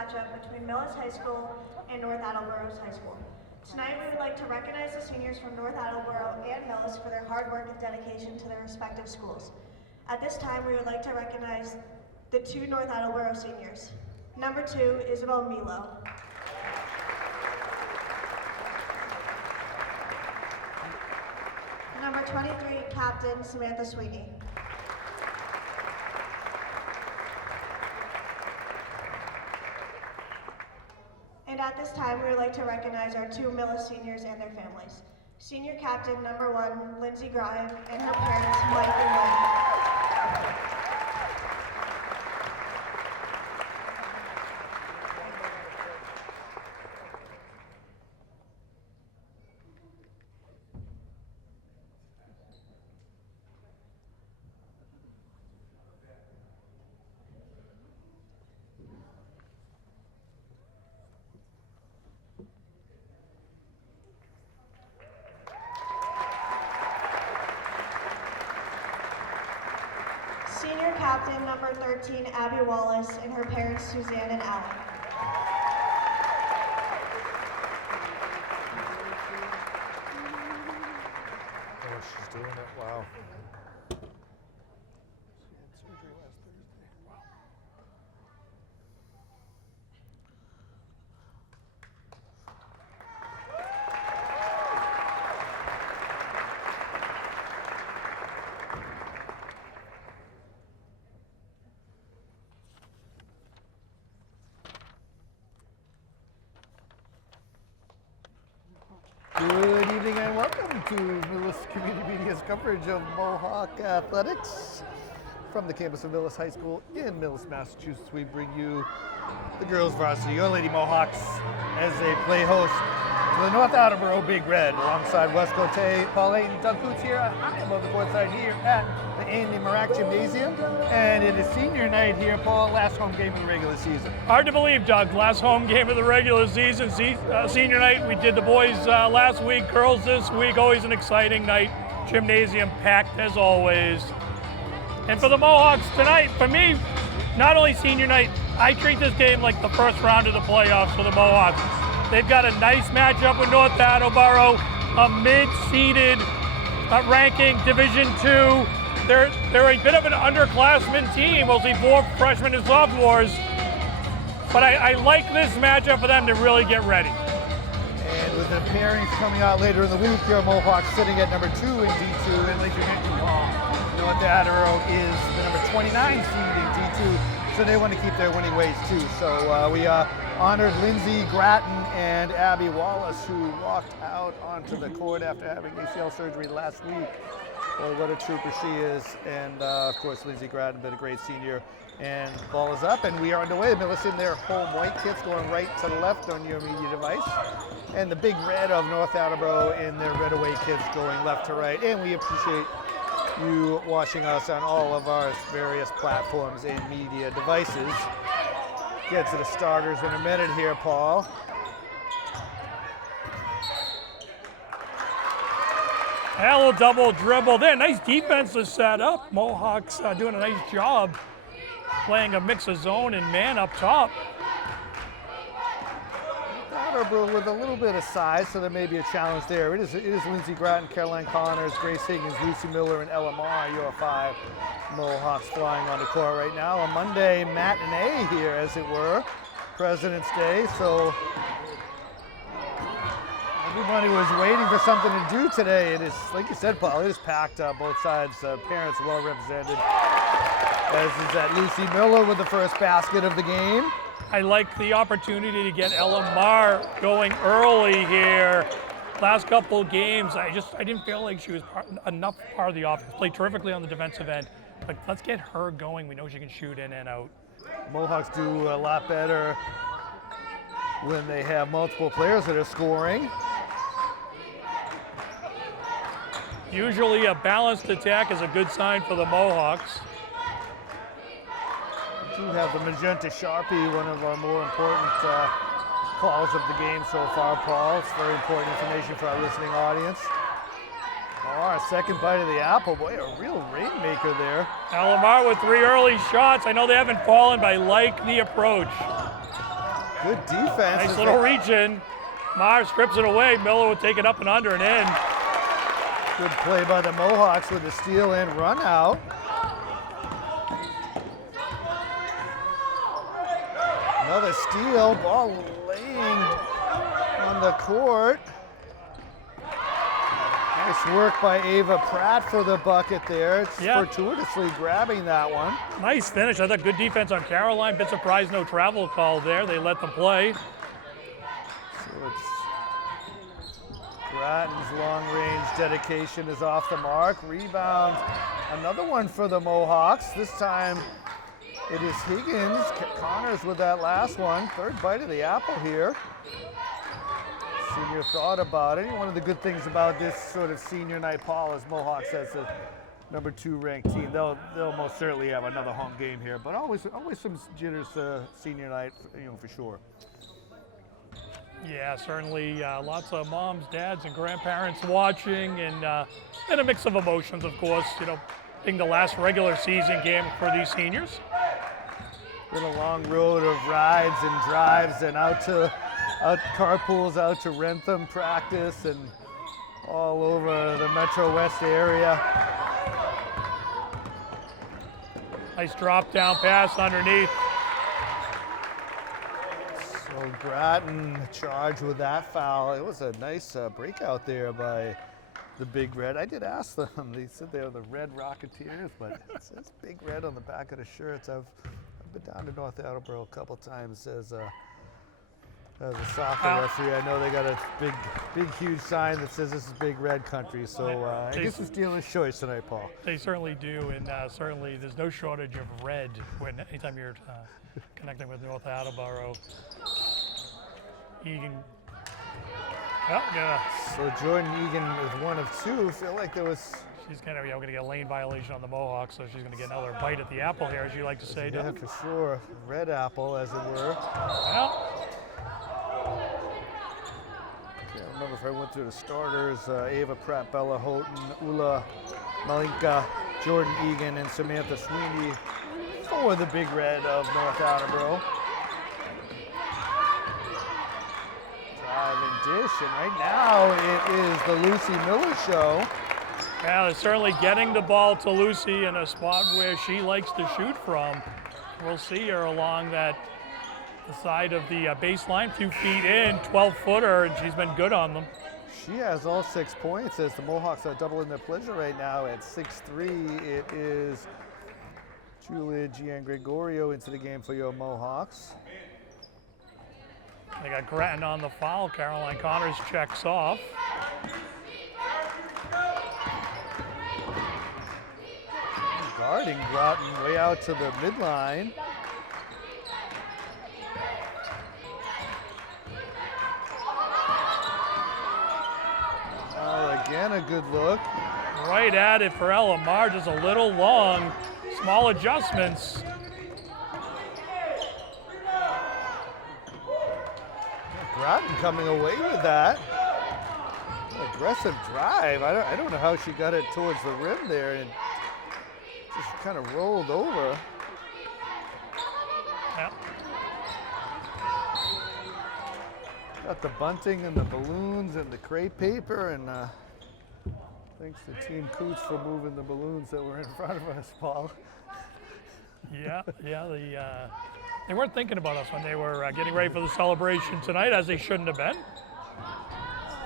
matchup between Millis High School and North Attleboro High School. Tonight we would like to recognize the seniors from North Attleboro and Millis for their hard work and dedication to their respective schools. At this time we would like to recognize the 2 North Attleboro seniors. Number 2, Isabel Milo. Number 23, Captain Samantha Sweeney. And at this time, we would like to recognize our 2 Millis seniors and their families. Senior Captain number 1, Lindsay Grimes, and her parents, Mike and Lynn. Senior Captain number 13, Abby Wallace, and her parents, Suzanne and Alan. Oh, she's doing it. Wow. Good evening and welcome to Millis Community Media's coverage of Mohawk Athletics. From the campus of Millis High School in Millis, Massachusetts, we bring you the girls' varsity, Your Lady Mohawks, as they play host to the North Attleboro Big Red, alongside Wes Cote, Paul Ayton, Doug Coots here. I am on the court side here at the Andy Marak Gymnasium, and it is senior night here, Paul, last home game of the regular season. Hard to believe, Doug. Last home game of the regular season, senior night. We did the boys last week, girls this week. Always an exciting night. Gymnasium packed as always. And for the Mohawks tonight, for me, not only senior night, I treat this game like the first round of the playoffs for the Mohawks. They've got a nice matchup with North Attleboro, a mid-seeded ranking Division II. They're a bit of an underclassmen team, mostly 4 freshmen and sophomores. But I like this matchup for them to really get ready. And with the pairings coming out later in the week, your Mohawks sitting at number 2 in D2, and like you mentioned, North Attleboro is the number 29 seed in D2, so they want to keep their winning ways too. So we honored Lindsay Gratton and Abby Wallace, who walked out onto the court after having ACL surgery last week. Well, what a trooper she is. And of course, Lindsay Gratton, been a great senior. And ball is up, and we are underway. Millis in their home white kits going right to the left on your media device. And the big red of North Attleboro in their red away kits going left to right. And we appreciate you watching us on all of our various platforms and media devices. Get to the starters in a minute here, Paul. A little double dribble there. Nice defense to set up. Mohawks doing a nice job playing a mix of zone and man up top. Attleboro with a little bit of size, so there may be a challenge there. It is Lindsay Gratton, Caroline Connors, Grace Higgins, Lucy Miller, and Ella Marr, your 5 Mohawks flying on the court right now. A Monday matinee here, as it were, President's Day, so everybody was waiting for something to do today. It is, like you said, Paul, it is packed both sides. Parents well represented, as is that Lucy Miller with the first basket of the game. I like the opportunity to get Ella Marr going early here. Last couple of games, I didn't feel like she was enough part of the offense. Played terrifically on the defensive end, but let's get her going. We know she can shoot in and out. Mohawks do a lot better when they have multiple players that are scoring. Usually a balanced attack is a good sign for the Mohawks. We do have the Magenta Sharpie, one of our more important calls of the game so far, Paul. It's very important information for our listening audience. Oh, our second bite of the apple. Boy, a real rainmaker there. Ella Marr with 3 early shots. I know they haven't fallen, but I like the approach. Good defense. Nice little reach in. Mar strips it away. Miller would take it up and under and in. Good play by the Mohawks with the steal and run out. Another steal, ball laying on the court. Nice work by Ava Pratt for the bucket there. It's fortuitously grabbing that one. Nice finish. I thought good defense on Caroline. Bit surprised no travel call there. They let them play. So it's Grattan's long-range dedication is off the mark. Rebound, another one for the Mohawks. This time it is Higgins. Connors with that last one. Third bite of the apple here. Senior thought about it. One of the good things about this sort of senior night, Paul, is Mohawks as the number 2 ranked team. They'll most certainly have another home game here, but always some jitters senior night, for sure. Yeah, certainly lots of moms, dads, and grandparents watching, and a mix of emotions, of course. Being the last regular season game for these seniors. Been a long road of rides and drives and out carpools out to Rentham practice and all over the Metro West area. Nice drop down pass underneath. So Grattan charged with that foul. It was a nice breakout there by the Big Red. I did ask them. They said they were the Red Rocketeers, but it says Big Red on the back of the shirts. I've been down to North Attleboro a couple times as a soccer referee. I know they got a big, huge sign that says this is Big Red Country. So I guess it's dealer's choice tonight, Paul. They certainly do, and certainly there's no shortage of red anytime you're connecting with North Attleboro. Egan. Oh, yeah. So Jordan Egan is 1 of 2. Feel like there was. She's going to get a lane violation on the Mohawks, so she's going to get another bite at the apple here, as you like to say, Yeah, Doug. for sure. Red apple, as it were. Well, Can't remember if I went through the starters. Ava Pratt, Bella Houghton, Ula Malinka, Jordan Egan, and Samantha Sweeney for the Big Red of North Attleboro. Driving dish, and right now it is the Lucy Miller show. yeah, they're certainly getting the ball to Lucy in a spot where she likes to shoot from. We'll see her along the side of the baseline, 2 feet in, 12-footer, and she's been good on them. She has all 6 points as the Mohawks are doubling their pleasure right now at 6'3". It is Julia Giangregorio into the game for your Mohawks. They got Grattan on the foul. Caroline Connors checks off. Guarding Grattan way out to the midline. Again, a good look. Right at it for Ella Mar, just a little long. Small adjustments. Grattan coming away with that. Aggressive drive. I don't know how she got it towards the rim there and just kind of rolled over. Yep. Got the bunting and the balloons and the crepe paper, and thanks to Team Coots for moving the balloons that were in front of us, Paul. Yeah. They weren't thinking about us when they were getting ready for the celebration tonight, as they shouldn't have been.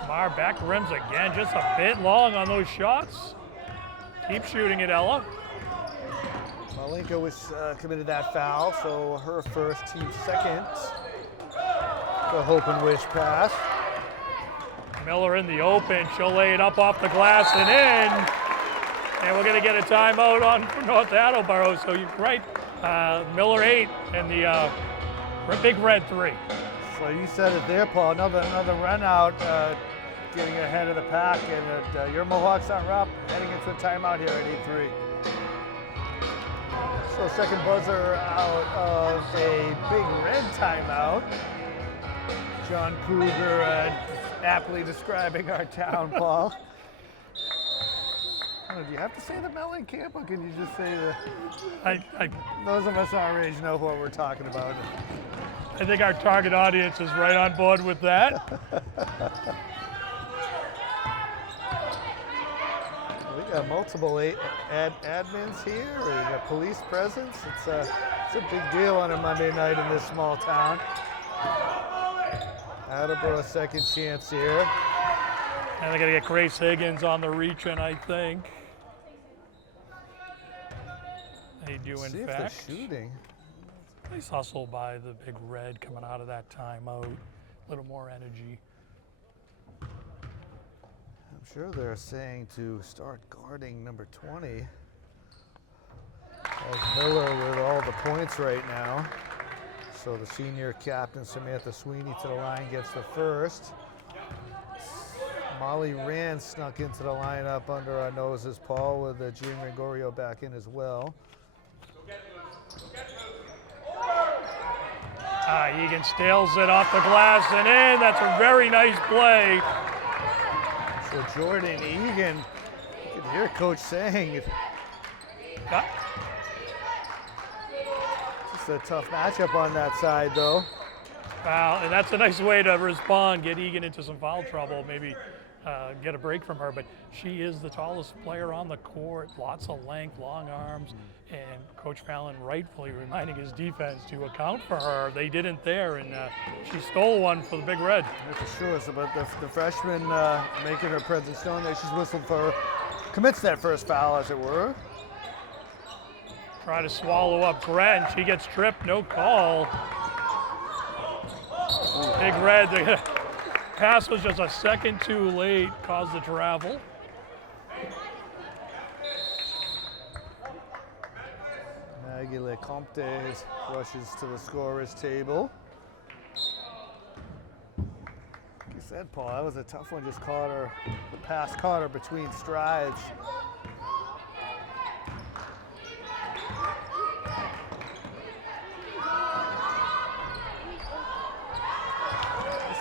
Mar back rims again, just a bit long on those shots. Keep shooting it, Ella. Malinka was committed that foul, so her first, team second. The hope and wish pass. Miller in the open. She'll lay it up off the glass and in. And we're going to get a timeout on for North Attleboro. So you're right. Miller 8 and the Big Red 3. So you said it there, Paul. Another run out, getting ahead of the pack, and your Mohawks are up, heading into a timeout here at 8-3. So second buzzer out of a Big Red timeout. John Kruger aptly describing our town, Paul. Do you have to say the Mellencamp, or can you just say the... Those of us our age know what we're talking about. I think our target audience is right on board with that. We got multiple admins here. We got police presence. It's a big deal on a Monday night in this small town. Attleboro second chance here. And they're going to get Grace Higgins on the reach-in, I think. They do, in See if fact. they're shooting. Nice hustle by the Big Red coming out of that timeout. A little more energy. I'm sure they're saying to start guarding number 20. As Miller with all the points right now. So the senior captain, Samantha Sweeney, to the line, gets the first. Molly Rand snuck into the lineup under our noses, Paul, with Jean Gregorio back in as well. Egan steals it off the glass and in. That's a very nice play. So Jordan Egan, you can hear Coach saying it. Just a tough matchup on that side, though. Wow, and that's a nice way to respond, get Egan into some foul trouble, maybe get a break from her, but she is the tallest player on the court, lots of length, long arms, and Coach Fallon rightfully reminding his defense to account for her. They didn't there, and she stole one for the Big Red. Yeah, for sure, so, but the freshman making her presence known there, she's whistled for, commits that first foul, as it were. Try to swallow up Brett, and she gets tripped, no call. Big Red, the pass was just a second too late, caused the travel. Maggie Lecomte rushes to the scorer's table. Like you said, Paul, that was a tough one, just caught her, the pass caught her between strides.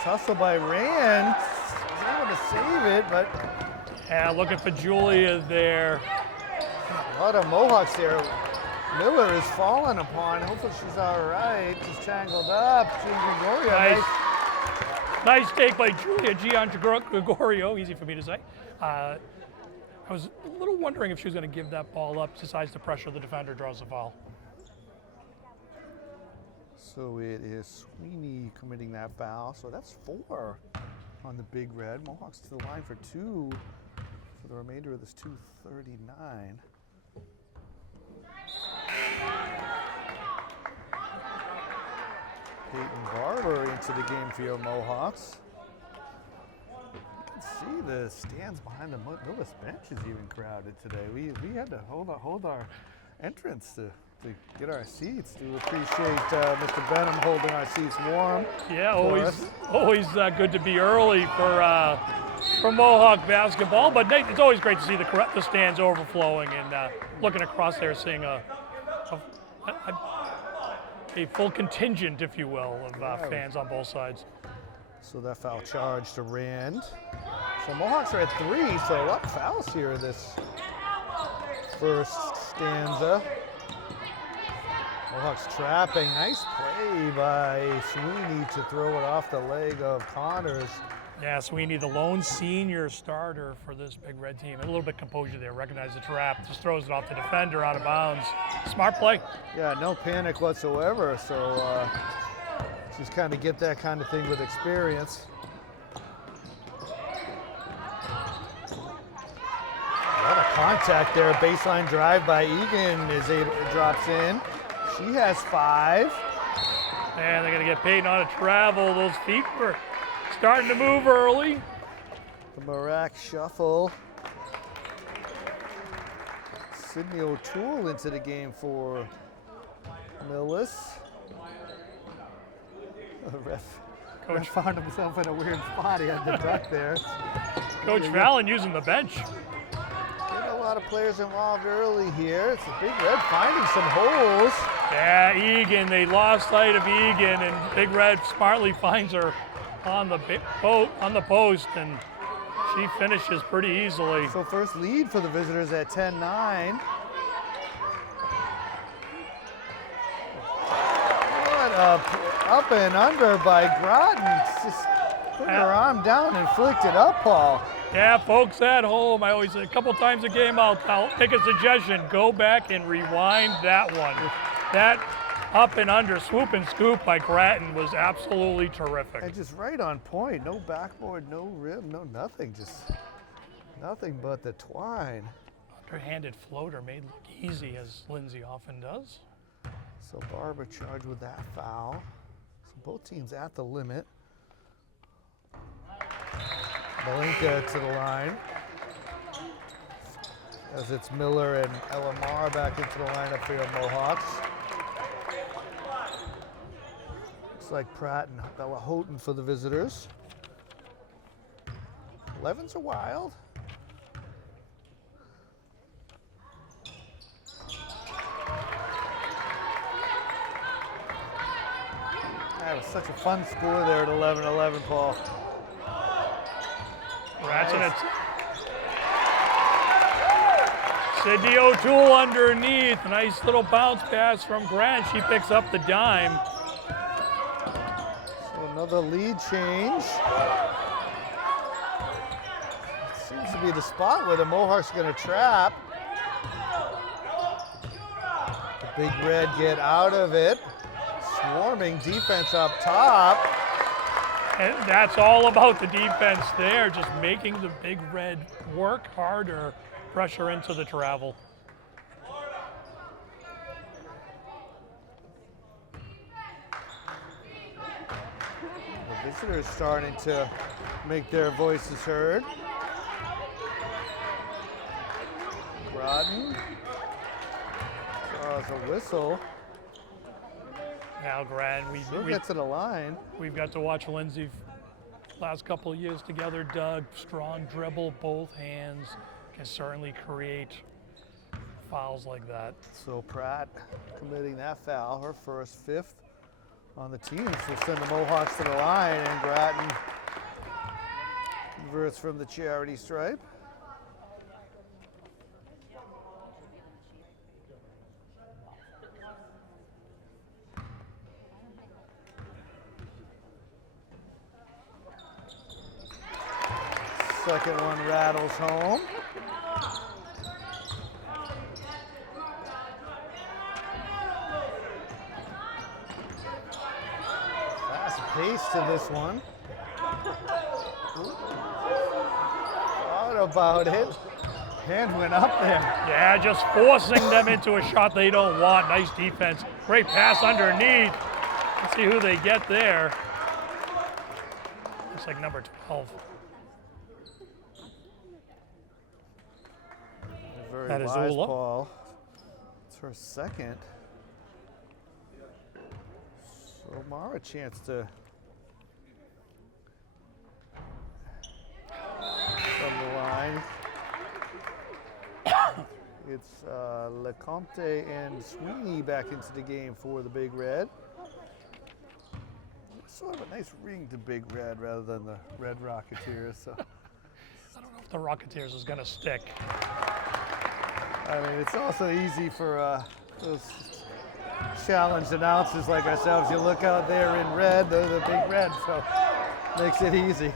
Hustle by Rand, was able to save it, but Yeah, looking for Julia there. a lot of Mohawks there. Miller is falling upon. Hopefully she's all right. She's tangled up. Jean Gregorio. Nice take by Julia Gian Gregorio, easy for me to say. I was a little wondering if she was going to give that ball up, decides to pressure the defender, draws the foul. So it is Sweeney committing that foul. So that's 4 on the Big Red. Mohawks to the line for 2 for the remainder of this 2:39. Peyton Barber into the game for your Mohawks. You can see the stands behind the Millis bench is even crowded today. We had to hold our entrance to get our seats. Do appreciate Mr. Benham holding our seats warm. Yeah, always good to be early for Mohawk basketball, but it's always great to see the stands overflowing and looking across there, seeing a full contingent, if you will, of fans on both sides. So that foul charge to Rand. So Mohawks are at 3, so a lot of fouls here this first stanza. Mohawks trapping. Nice play by Sweeney to throw it off the leg of Connors. Yeah, Sweeney, the lone senior starter for this Big Red team. A little bit composure there, recognize the trap, just throws it off the defender out of bounds. Smart play. Yeah, no panic whatsoever, so just kind of get that kind of thing with experience. A lot of contact there, baseline drive by Egan drops in. She has 5. And they're going to get Peyton on a travel. Those feet were starting to move early. The Marak shuffle. Sydney O'Toole into the game for Millis. The ref found himself in a weird spot. He had to duck there. Coach Fallon using the bench. Getting a lot of players involved early here. It's the Big Red finding some holes. Yeah, Egan, they lost sight of Egan, and Big Red smartly finds her on the post, and she finishes pretty easily. So first lead for the visitors at 10-9. up and under by Groton. Just put her arm down and flicked it up, Paul. Yeah, folks at home, I always say a couple times a game, I'll make a suggestion. Go back and rewind that one. That up and under swoop and scoop by Grattan was absolutely terrific. And just right on point. No backboard, no rib, no nothing. Just nothing but the twine. Underhanded floater made look easy, as Lindsay often does. So Barbara charged with that foul. So both teams at the limit. Malinka to the line. As it's Miller and Elamar back into the lineup for your Mohawks. Looks like Pratt and Bella Houghton for the visitors. 11's are wild. That was such a fun score there at 11-11, Paul. Ratchet it. Sydney O'Toole underneath. Nice little bounce pass from Grant. She picks up the dime. So another lead change. It seems to be the spot where the Mohawks are going to trap. The Big Red get out of it. Swarming defense up top. And that's all about the defense there, just making the Big Red work harder, pressure into the travel. The visitors starting to make their voices heard. Groton draws a whistle. Now, Grant, She'll get to the line. we've got to watch Lindsay last couple of years together. Doug, strong dribble, both hands, can certainly create fouls like that. So Pratt committing that foul, her first, fifth on the team. So send the Mohawks to the line, and Grattan converts from the charity stripe. Second one rattles home. Fast pace to this one. Thought about it. Hand went up there. Yeah, just forcing them into a shot they don't want. Nice defense. Great pass underneath. Let's see who they get there. Looks like number 12. Very That is wise, Ula. Paul. It's her second. So Mara a chance to from the line. It's LeCompte and Sweeney back into the game for the Big Red. Sort of a nice ring to Big Red rather than the Red Rocketeers. So. I don't know if the Rocketeers is going to stick. I mean, it's also easy for those challenged announcers like ourselves. You look out there in red, they're the Big Red, so makes it easy.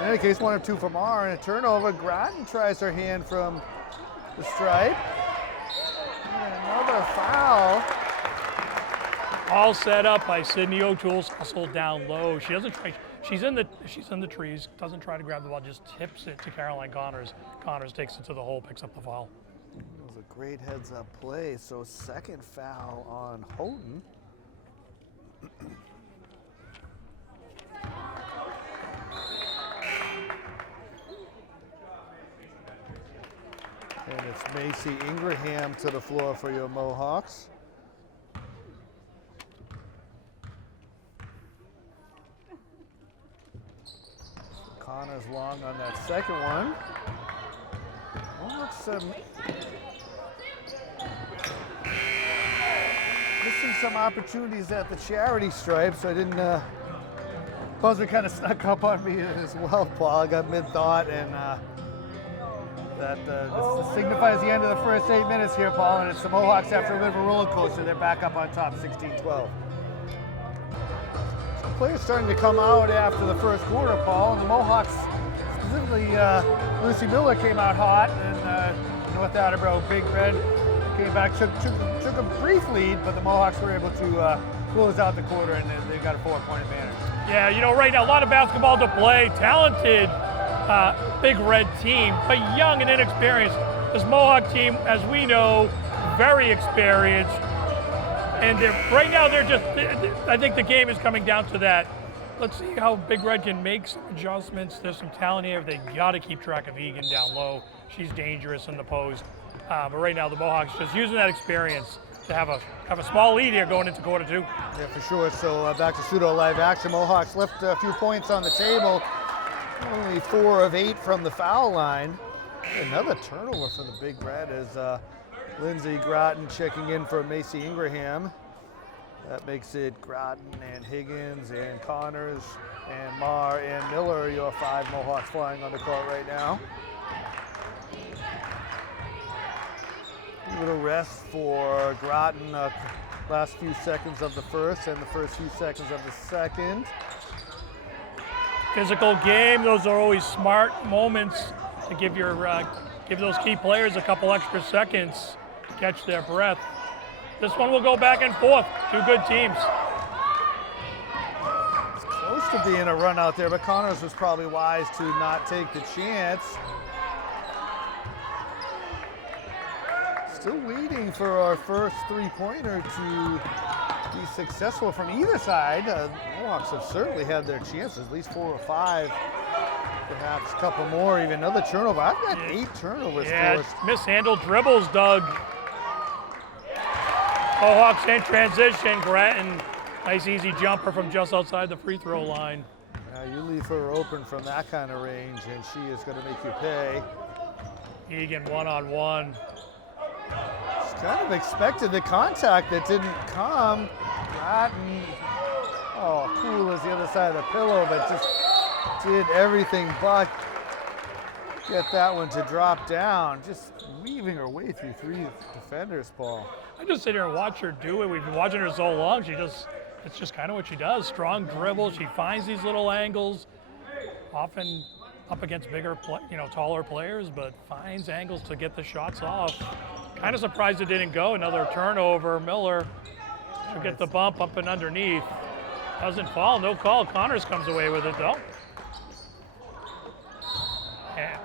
In any case, 1 or 2 from R and a turnover. Groton tries her hand from the stripe. And another foul. All set up by Sydney O'Toole, hustled down low. She doesn't try. She's in the trees. Doesn't try to grab the ball. Just tips it to Caroline Connors. Connors takes it to the hole, picks up the foul. It was a great heads-up play. So second foul on Houghton. And it's Macy Ingraham to the floor for your Mohawks. Connors long on that second one. Mohawks missing some opportunities at the charity stripe, so I didn't. Buzzer kind of snuck up on me as well, Paul. I got mid-thought, and that this signifies the end of the first 8 minutes here, Paul, and it's the Mohawks after a bit of a roller coaster. They're back up on top, 16-12. players starting to come out after the first quarter, Paul, and the Mohawks, specifically Lucy Miller, came out hot, and North Attleboro Big Red came back, took a brief lead, but the Mohawks were able to close out the quarter, and they got a 4-point advantage. Yeah, you know, right now, a lot of basketball to play, talented Big Red team, but young and inexperienced. This Mohawk team, as we know, very experienced. And right now, I think the game is coming down to that. Let's see how Big Red can make some adjustments. There's some talent here. They got to keep track of Egan down low. She's dangerous in the post. But right now, the Mohawks just using that experience to have a small lead here going into quarter 2. Yeah, for sure. So back to pseudo live action. Mohawks left a few points on the table. Only 4 of 8 from the foul line. Another turnover for the Big Red as Lindsay Groton checking in for Macy Ingraham. That makes it Groton and Higgins and Connors and Marr and Miller, your 5 Mohawks flying on the court right now. A little rest for Groton, last few seconds of the first and the first few seconds of the second. Physical game, those are always smart moments to give those key players a couple extra seconds to catch their breath. This one will go back and forth. 2 good teams. It's close to being a run out there, but Connors was probably wise to not take the chance. Still waiting for our first 3-pointer to be successful from either side. The Mohawks have certainly had their chances, at least 4 or 5, perhaps a couple more, even another turnover. I've got 8 turnovers forced. Mishandled dribbles, Doug. Mohawks in transition. Grattan, nice easy jumper from just outside the free throw line. You leave her open from that kind of range, and she is going to make you pay. Egan one-on-one. Kind of expected the contact that didn't come. Groton, cool as the other side of the pillow, but just did everything but get that one to drop down. Just weaving her way through 3 defenders, Paul. I just sit here and watch her do it. We've been watching her so long. It's just kind of what she does. Strong dribble. She finds these little angles, often up against bigger, taller players, but finds angles to get the shots off. Kind of surprised it didn't go. Another turnover. Miller should get the bump up and underneath. Doesn't fall. No call. Connors comes away with it, though. Yeah.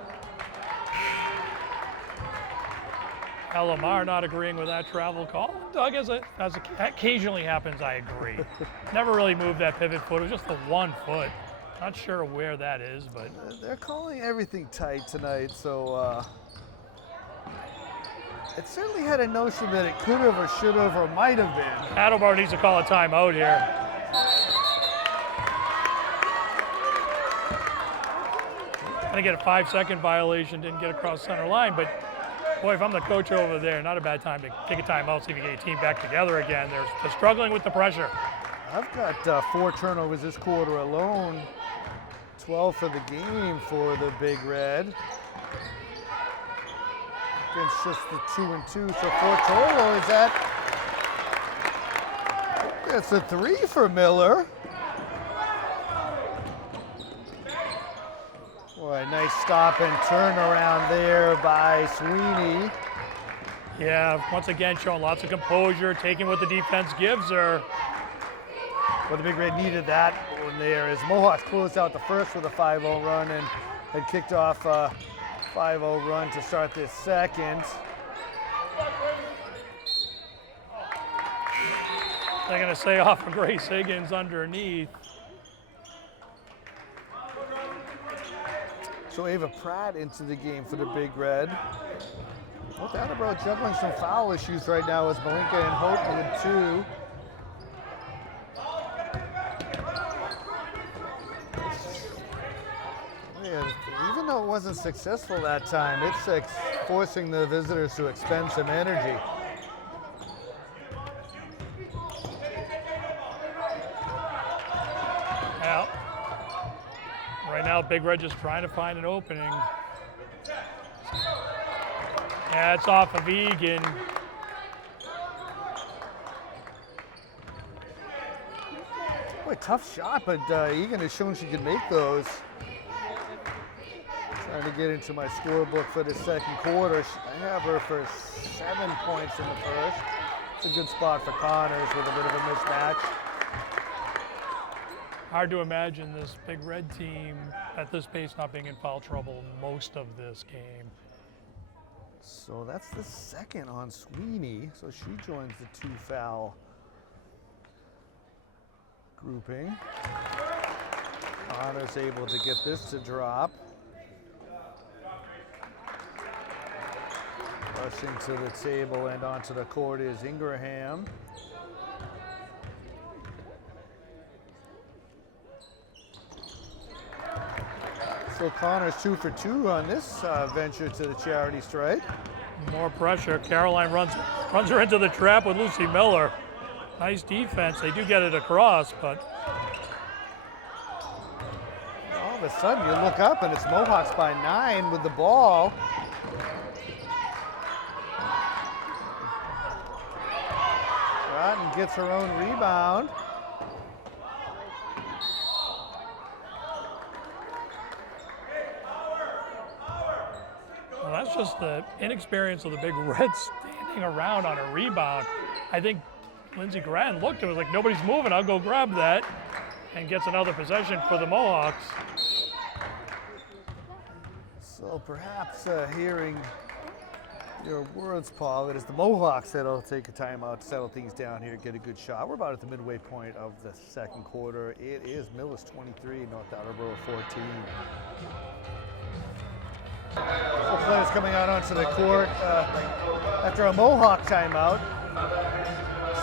Lamar not agreeing with that travel call. Doug, as occasionally happens, I agree. Never really moved that pivot foot. It was just the 1 foot. Not sure where that is, but they're calling everything tight tonight, so it certainly had a notion that it could have or should have or might have been. Attleboro needs to call a timeout here. Gonna get a 5-second violation, didn't get across center line, but boy, if I'm the coach over there, not a bad time to take a timeout, see if you get your team back together again. They're struggling with the pressure. I've got 4 turnovers this quarter alone, 12 for the game for the Big Red. Against just the 2 and 2, so 4 total. Is that? That's a 3 for Miller. Boy, nice stop and turnaround there by Sweeney. Yeah, once again showing lots of composure, taking what the defense gives her. Well, the Big Red needed that one there as Mohawks closed out the first with a 5-0 run and had kicked off 5-0 run to start this second. They're going to say off of Grace Higgins underneath. So Ava Pratt into the game for the Big Red. North Attleboro juggling some foul issues right now as Malinka and Hope with 2. Even though it wasn't successful that time, it's forcing the visitors to expend some energy. Yeah. Right now, Big Red just trying to find an opening. Yeah, it's off of Egan. Well, Boy, tough shot, but Egan has shown she can make those. Trying to get into my scorebook for the second quarter. I have her for 7 points in the first. It's a good spot for Connors with a bit of a mismatch. Hard to imagine this Big Red team at this pace not being in foul trouble most of this game. So that's the second on Sweeney. So she joins the 2-foul grouping. Connors able to get this to drop. Rushing to the table and onto the court is Ingraham. So Connors 2 for 2 on this venture to the charity stripe. More pressure. Caroline runs her into the trap with Lucy Miller. Nice defense. They do get it across, but all of a sudden you look up and it's Mohawks by 9 with the ball. Groton gets her own rebound. well, that's just the inexperience of the Big Reds standing around on a rebound. I think Lindsey Grattan looked and was like, nobody's moving, I'll go grab that, and gets another possession for the Mohawks. So perhaps hearing your words, Paul, it is the Mohawks that'll take a timeout to settle things down here, get a good shot. We're about at the midway point of the second quarter. It is Millis 23, North Attleboro 14. So players coming out onto the court after a Mohawk timeout.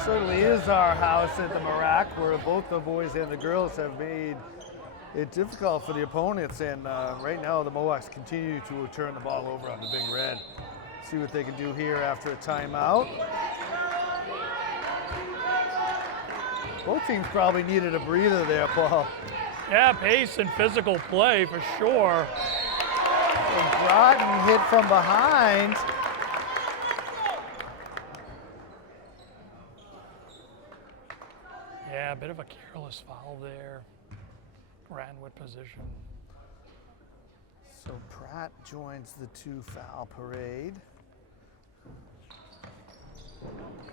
Certainly is our house at the Marac, where both the boys and the girls have made it difficult for the opponents, and right now the Mohawks continue to turn the ball over on the Big Red. See what they can do here after a timeout. Both teams probably needed a breather there, Paul. Yeah, pace and physical play for sure. And Groton hit from behind. Yeah, a bit of a careless foul there. Granwood position. So Pratt joins the 2-foul parade.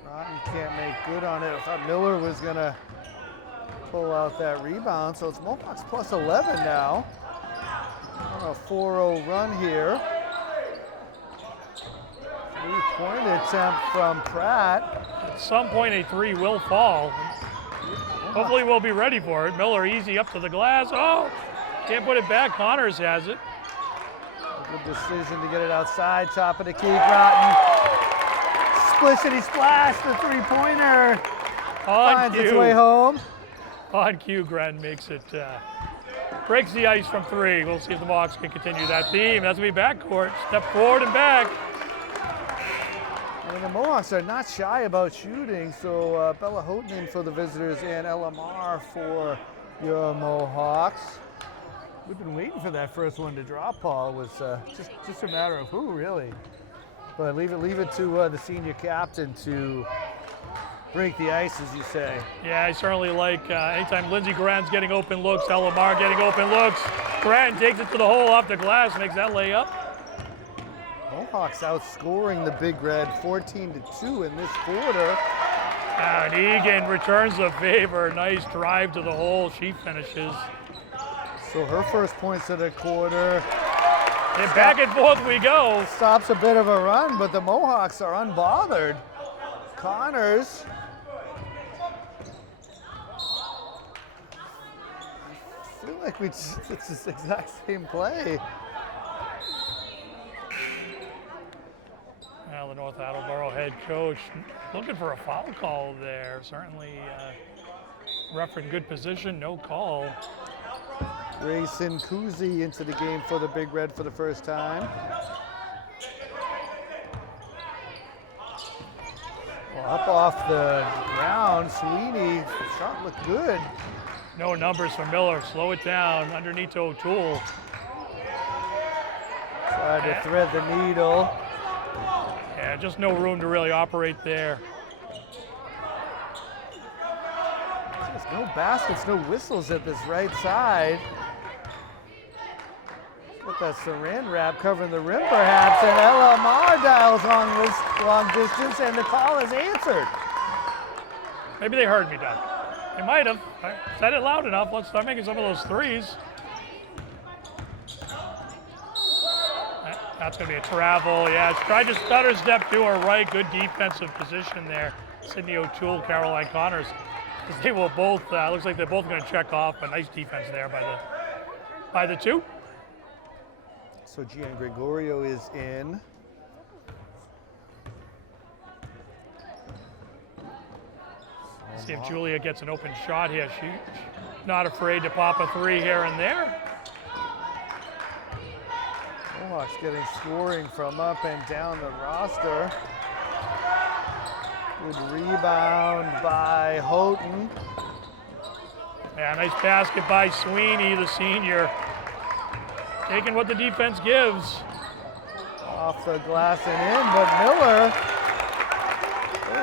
Groton can't make good on it. I thought Miller was gonna pull out that rebound, so it's Mohawks plus 11 now. On a 4-0 run here. 3-point attempt from Pratt. At some point, a three will fall. Hopefully we'll be ready for it. Miller easy up to the glass. Oh, can't put it back. Connors has it. A good decision to get it outside. Top of the key, Groton. Splishity splash, the 3-pointer. Finds its way home. On cue, Gren makes it, breaks the ice from 3. We'll see if the Mohawks can continue that theme. That's going to be backcourt. Step forward and back. And the Mohawks are not shy about shooting, so Bella Houghton for the visitors and LMR for your Mohawks. We've been waiting for that first one to drop, Paul. It was just a matter of who, really. But leave it to the senior captain to break the ice, as you say. Yeah, I certainly like anytime Lindsey Grattan's getting open looks, LMR getting open looks. Grattan takes it to the hole off the glass, makes that layup. Mohawks outscoring the Big Red 14-2 in this quarter. And Egan returns the favor. Nice drive to the hole. She finishes. So her first points of the quarter. And back and forth we go. Stops a bit of a run, but the Mohawks are unbothered. Connors. I feel like it's the exact same play. Well, the North Attleboro head coach looking for a foul call there. Certainly ref in good position, no call. Grayson Kuzi into the game for the Big Red for the first time. Well, up off the ground, Sweeney, shot looked good. No numbers for Miller, slow it down underneath to O'Toole. Tried to thread the needle. Yeah, just no room to really operate there. There's no baskets, no whistles at this right side. With that saran wrap covering the rim perhaps, and Ella Mar dials on this long distance, and the call is answered. Maybe they heard me, Doug. They might have. I said it loud enough. Let's start making some of those threes. That's going to be a travel. Yeah, tried to stutter step to her right. Good defensive position there. Sydney O'Toole, Caroline Connors. They will both, looks like they're both going to check off, but nice defense there by the two. So Gian Gregorio is in. See if Julia gets an open shot here. She's not afraid to pop a three here and there. Mohawks getting scoring from up and down the roster. Good rebound by Houghton. Yeah, nice basket by Sweeney, the senior. Taking what the defense gives. Off the glass and in, but Miller.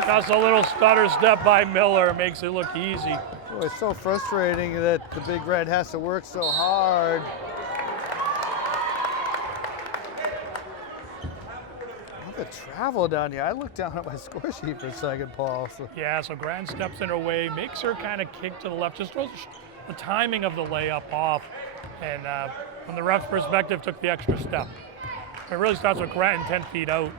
Just a little stutter step by Miller makes it look easy. Oh, it's so frustrating that the Big Red has to work so hard. The travel down here. I looked down at my score sheet for a second, Paul. So. Yeah, so Grand steps in her way, makes her kind of kick to the left, just throws the timing of the layup off, and from the ref's perspective, took the extra step. It really starts with Grattan 10 feet out.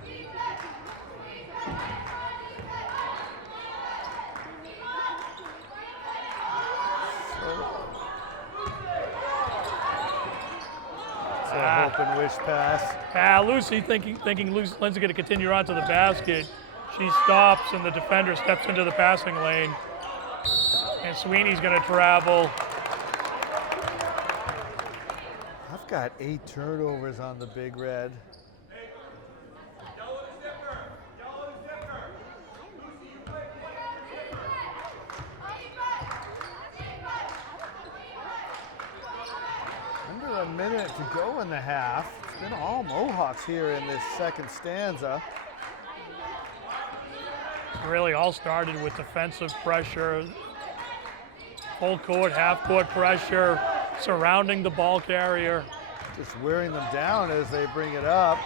Hope and wish pass. Lucy thinking Lindsay's going to continue on to the basket. She stops and the defender steps into the passing lane. And Sweeney's going to travel. I've got 8 turnovers on the Big Red. Under a minute to go in the half. It's been all Mohawks here in this second stanza. Really all started with defensive pressure, full court, half court pressure, surrounding the ball carrier. Just wearing them down as they bring it up.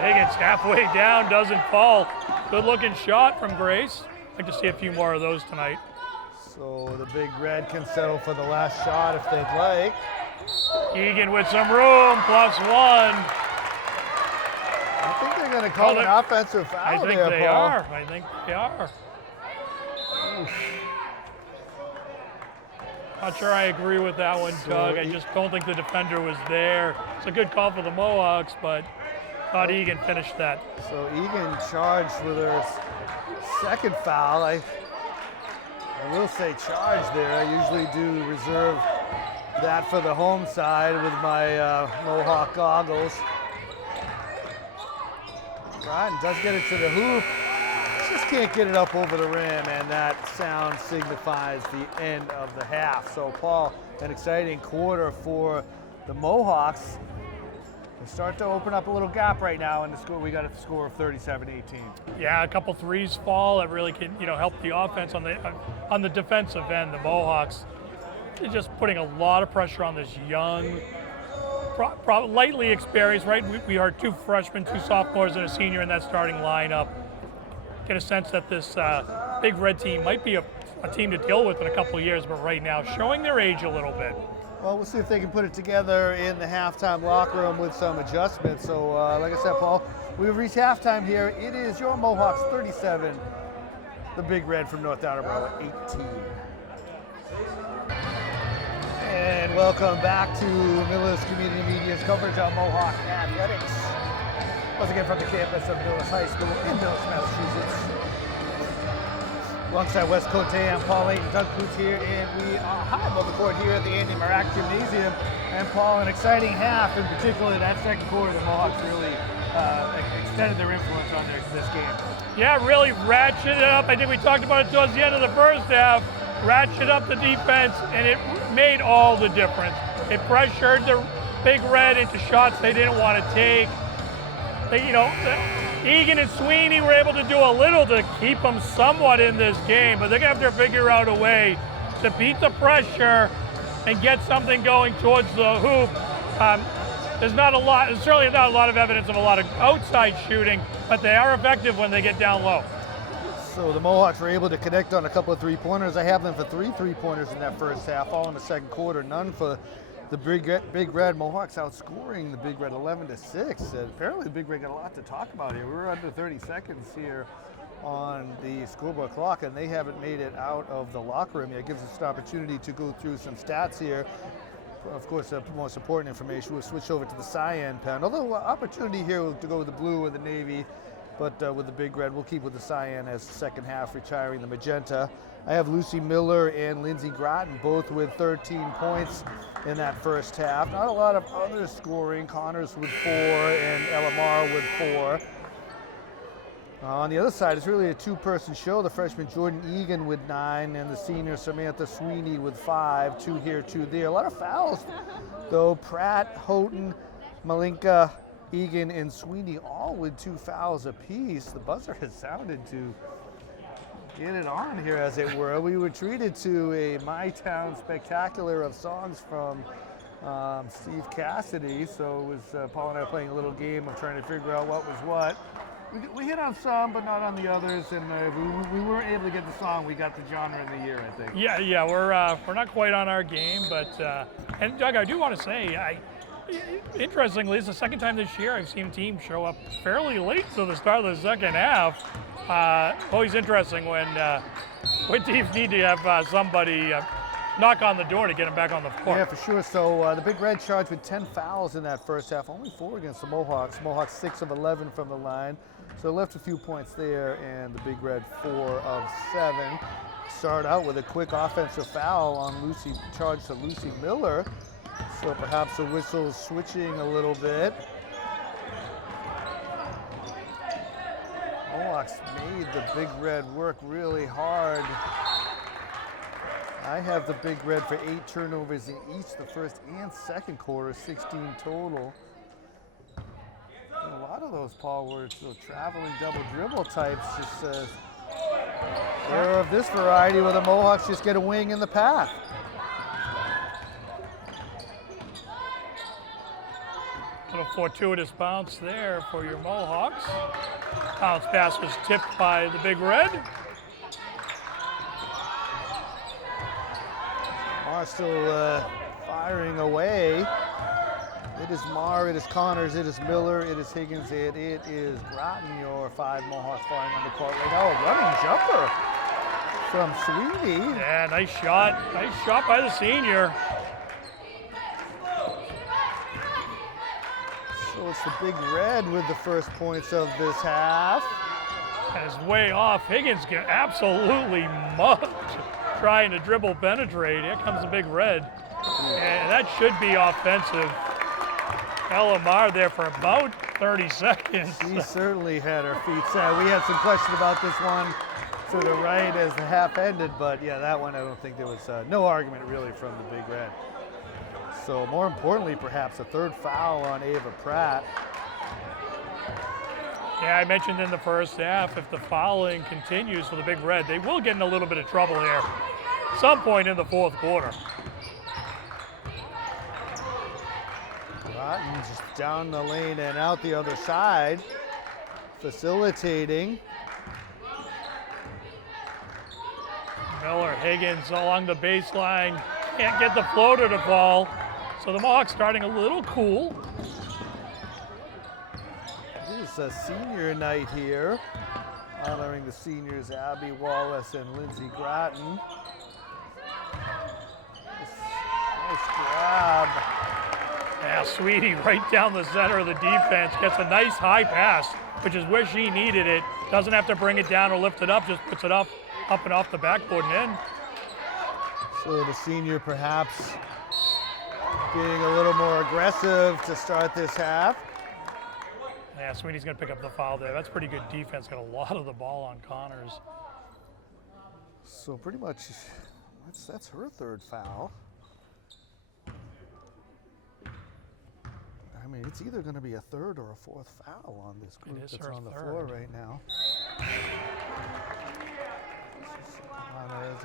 Higgins halfway down, doesn't fall. Good looking shot from Grace. I'd like to see a few more of those tonight. So the Big Red can settle for the last shot if they'd like. Egan with some room, +1. I think they're going to call an offensive foul I think there, they Paul. are. I think they are. Oof. Not sure I agree with that one, Doug. I just don't think the defender was there. It's a good call for the Mohawks, but thought Egan finished that. So Egan charged with her second foul. I will say charged there. I usually do reserve that for the home side with my Mohawk goggles. Bratton does get it to the hoop. Just can't get it up over the rim, and that sound signifies the end of the half. So Paul, an exciting quarter for the Mohawks. They start to open up a little gap right now in the score. We got a score of 37-18. Yeah, a couple threes fall that really can, help the offense on the defensive end. The Mohawks, they're just putting a lot of pressure on this young, lightly experienced, right? We are 2 freshmen, 2 sophomores, and a senior in that starting lineup. Get a sense that this Big Red team might be a team to deal with in a couple of years, but right now showing their age a little bit. Well, we'll see if they can put it together in the halftime locker room with some adjustments. So, like I said, Paul, we've reached halftime here. It is your Mohawks 37, the Big Red from North Attleboro 18. And welcome back to Millis Community Media's coverage on Mohawk Athletics. Once again from the campus of Millis High School in Millis, Massachusetts. Alongside Wes Cote, I'm Paul Layton, Doug Coots here, and we are high above the court here at the Andy Marak Gymnasium. And Paul, an exciting half, in particular that second quarter, the Mohawks really extended their influence on this game. Yeah, really ratcheted it up. I think we talked about it towards the end of the first half. Ratcheted up the defense, and it made all the difference. It pressured the Big Red into shots they didn't want to take. Egan and Sweeney were able to do a little to keep them somewhat in this game, but they're going to have to figure out a way to beat the pressure and get something going towards the hoop. There's certainly not a lot of evidence of a lot of outside shooting, but they are effective when they get down low. So the Mohawks were able to connect on a couple of three-pointers. I have them for 3 three-pointers in that first half, all in the second quarter. None for the Big Red. Mohawks outscoring the Big Red 11-6. Apparently the Big Red got a lot to talk about here. We're under 30 seconds here on the scoreboard clock, and they haven't made it out of the locker room yet. It gives us an opportunity to go through some stats here. Of course, the most important information, we'll switch over to the cyan pen. Although opportunity here to go with the blue or the navy, but with the Big Red, we'll keep with the cyan as the second half, retiring the magenta. I have Lucy Miller and Lindsey Groton both with 13 points in that first half. Not a lot of other scoring. Connors with 4 and Elamar with 4. On the other side, it's really a two-person show. The freshman Jordan Egan with 9 and the senior Samantha Sweeney with 5. 2 here, 2 there. A lot of fouls, though. Pratt, Houghton, Malinka, Egan, and Sweeney all with 2 fouls apiece. The buzzer has sounded to get it on here, as it were. We were treated to a My Town spectacular of songs from Steve Cassidy. So it was Paul and I playing a little game of trying to figure out what was what. We hit on some, but not on the others, and we weren't able to get the song. We got the genre of the year, I think. Yeah, we're not quite on our game, but and Doug, I do want to say, interestingly, it's the second time this year I've seen a team show up fairly late to the start of the second half. Always interesting when teams need to have somebody knock on the door to get them back on the court. Yeah, for sure. So the Big Red charged with 10 fouls in that first half, only 4 against the Mohawks. Mohawks 6 of 11 from the line, so left a few points there, and the Big Red 4 of 7. Start out with a quick offensive foul on Lucy, charged to Lucy Miller. So perhaps the whistle's switching a little bit. Mohawks made the Big Red work really hard. I have the Big Red for 8 turnovers in each the first and second quarter, 16 total. And a lot of those, Paul, were traveling double dribble types. Just they're of this variety where the Mohawks just get a wing in the path. A little fortuitous bounce there for your Mohawks. Bounce pass was tipped by the Big Red. Marr still firing away. It is Marr, it is Connors, it is Miller, it is Higgins, and it is Groton, your 5 Mohawks firing on the court right now. A running jumper from Sweeney. Yeah, nice shot. Nice shot by the senior. So it's the Big Red with the first points of this half. And it's way off. Higgins get absolutely mugged trying to dribble penetrate. Here comes the Big Red. And that should be offensive. Elamar there for about 30 seconds. She certainly had her feet set. We had some question about this one to the right as the half ended, but yeah, that one I don't think there was no argument really from the Big Red. So more importantly, perhaps a 3rd foul on Ava Pratt. Yeah, I mentioned in the first half, if the fouling continues for the Big Red, they will get in a little bit of trouble here some point in the 4th quarter. Groton just down the lane and out the other side, facilitating. Miller, Higgins along the baseline, can't get the floater to fall. So the Mohawks starting a little cool. It is a senior night here, honoring the seniors Abby Wallace and Lindsey Groton. Nice grab. Yeah, Sweetie right down the center of the defense, gets a nice high pass, which is where she needed it. Doesn't have to bring it down or lift it up, just puts it up and off the backboard and in. So the senior perhaps being a little more aggressive to start this half. Yeah, Sweeney's gonna pick up the foul there. That's pretty good defense, got a lot of the ball on Connors. So pretty much, that's her 3rd foul. I mean, it's either going to be a third or a fourth foul on this group is that's her on the floor third. right now. Connor is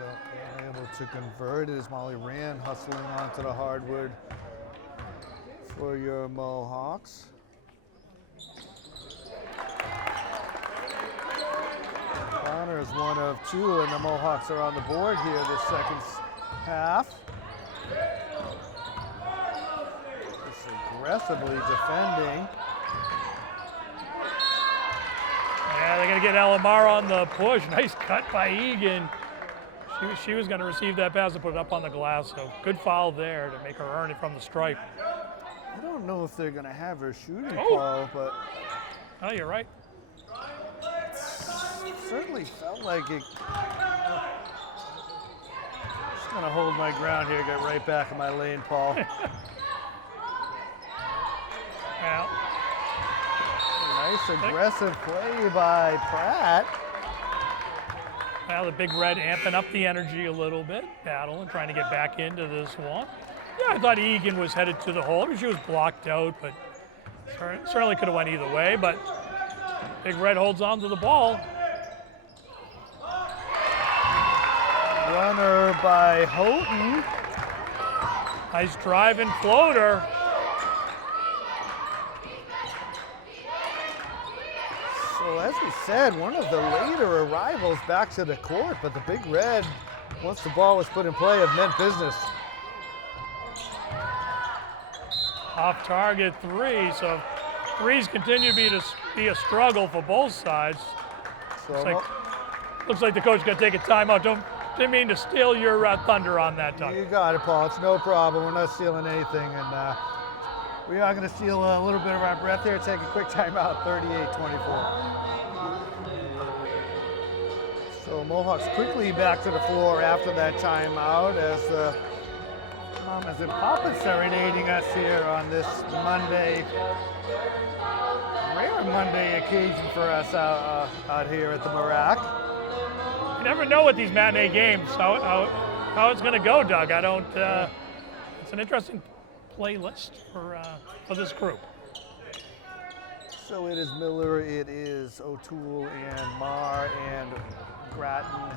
unable to convert as Molly Rand hustling onto the hardwood for your Mohawks. Connor is one of two, and the Mohawks are on the board here this second half. Just aggressively defending. Yeah, they're going to get Attleboro on the push. Nice cut by Egan. She was going to receive that pass and put it up on the glass, so good foul there to make her earn it from the stripe. I don't know if they're going to have her shooting Oh. call, but Oh, you're right. it certainly felt like it. Just going to hold my ground here, get right back in my lane, Paul. Well, Nice aggressive play by Pratt. the Big Red amping up the energy a little bit, battling, trying to get back into this one. Yeah, I thought Egan was headed to the hole. She was blocked out, but certainly could have went either way. But Big Red holds on to the ball. Runner by Houghton. Nice driving floater. So as we said, one of the later arrivals back to the court, but the Big Red, once the ball was put in play, have meant business. Off target three, so threes continue to be a struggle for both sides. So Looks like the coach got to take a timeout. Didn't mean to steal your thunder on that, Doug. you got it, Paul. It's no problem. We're not stealing anything, and we are going to steal a little bit of our breath here. Take a quick timeout, 38-24. So Mohawks quickly back to the floor after that timeout as Mamas and Papas serenading us here on this Monday, rare Monday occasion for us out here at the Marac. You never know with these matinee games how it's going to go, Doug. I don't. It's an interesting playlist for this group. So it is Miller, it is O'Toole and Marr and Grattan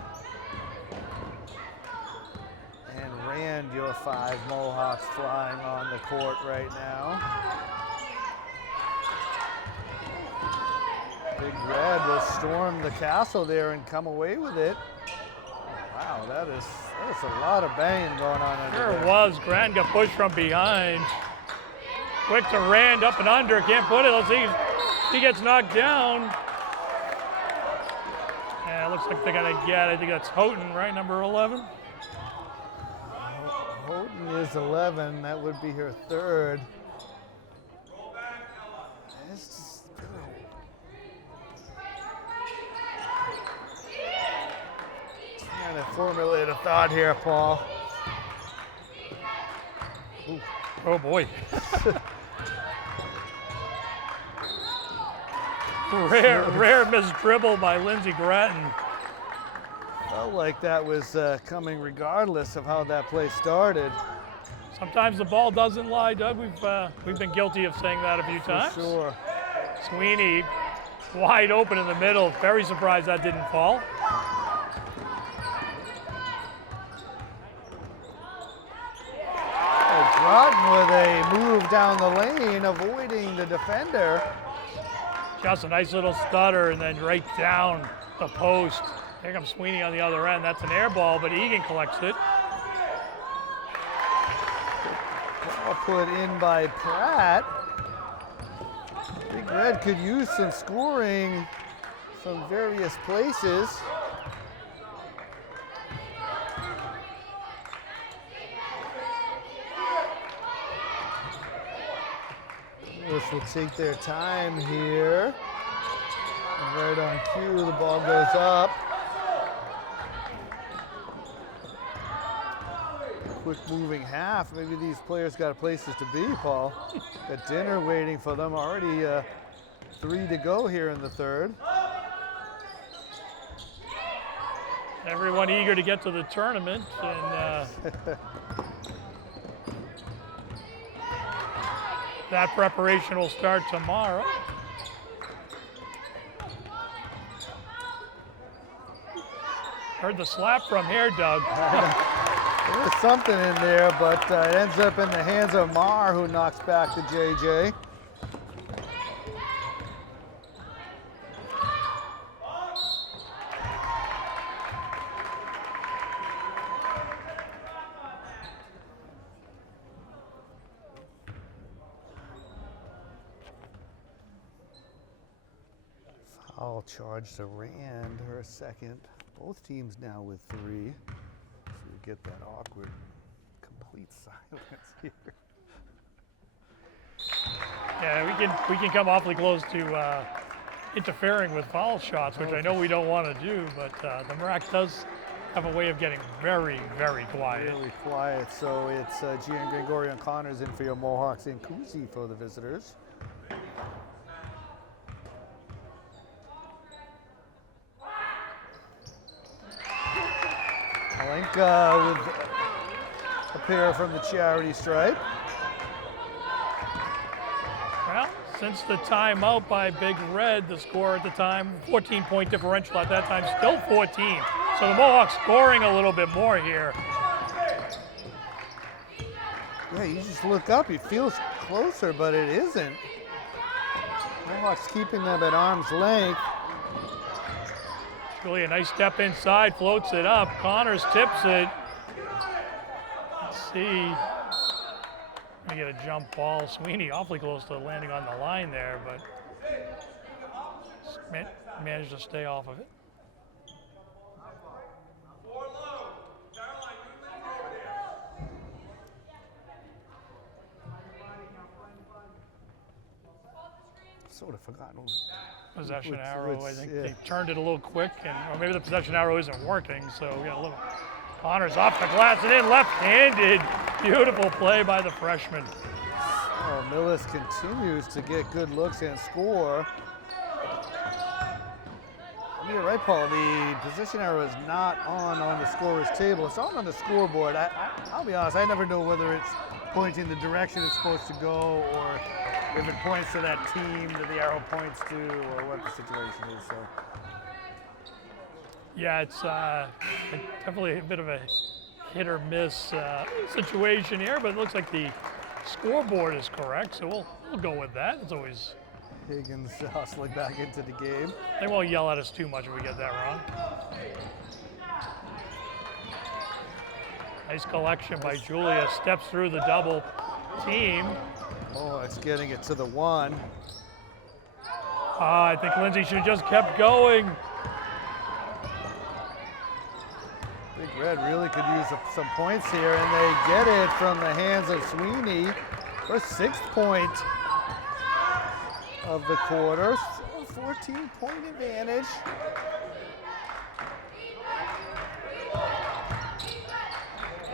and Rand, your five Mohawks flying on the court right now. Big Red will storm the castle there and come away with it. Wow, that is a lot of banging going on under There there. it was. Grant got pushed from behind. Quick to Rand, up and under. Can't put it. Let's see. He gets knocked down. Yeah, it looks like they're going to get, I think that's Houghton, right? Number 11. Houghton is 11. That would be her third. It's just, trying to formulate a thought here, Paul. Ooh. Oh boy. Rare misdribble by Lindsey Grattan. Felt like that was coming regardless of how that play started. Sometimes the ball doesn't lie, Doug. We've been guilty of saying that a few times. For sure. Sweeney wide open in the middle. Very surprised that didn't fall. Groton with a move down the lane, avoiding the defender. Just a nice little stutter and then right down the post. Here comes Sweeney on the other end. That's an air ball, but Egan collects it. Ball put in by Pratt. Big Red could use some scoring from various places. This will take their time here. And right on cue, the ball goes up. Quick moving half. Maybe these players got places to be, Paul. Got dinner waiting for them. Already 3 to go here in the third. Everyone eager to get to the tournament. And That preparation will start tomorrow. Heard the slap from here, Doug. There's something in there, but it ends up in the hands of Marr, who knocks back to JJ. Foul charge to Rand, her second. Both teams now with 3. So we get that awkward, complete silence here. Yeah, we can come awfully close to interfering with foul shots, which I know we don't want to do, but the MRAC does have a way of getting very, very quiet. Really quiet. So it's Gian Gregorian Connors in for your Mohawks and Kuzi for the visitors. Alenka with a pair from the charity stripe. Well, since the timeout by Big Red, the score at the time, 14-point differential at that time, still 14. So the Mohawks scoring a little bit more here. Yeah, you just look up, it feels closer, but it isn't. Mohawks keeping them at arm's length. Really a nice step inside, floats it up. Connors tips it. Let's see. We get a jump ball. Sweeney awfully close to landing on the line there, but managed to stay off of it. Sort of forgotten. Possession arrow, I think they turned it a little quick, or maybe the possession arrow isn't working, so we got a little. Connors off the glass and in, left-handed. Beautiful play by the freshman. Oh, Millis continues to get good looks and score. You're right, Paul. The position arrow is not on the scorer's table. It's on the scoreboard. I'll be honest, I never know whether it's pointing the direction it's supposed to go or if it points to that team that the arrow points to or what the situation is. So. Yeah, it's definitely a bit of a hit or miss situation here, but it looks like the scoreboard is correct, so we'll go with that. It's always Higgins hustling back into the game. They won't yell at us too much if we get that wrong. Nice collection by Julia. Steps through the double team. Oh, it's getting it to the 1. I think Lindsay should have just kept going. Big Red really could use some points here, and they get it from the hands of Sweeney for 6th point of the quarter. 14-point advantage.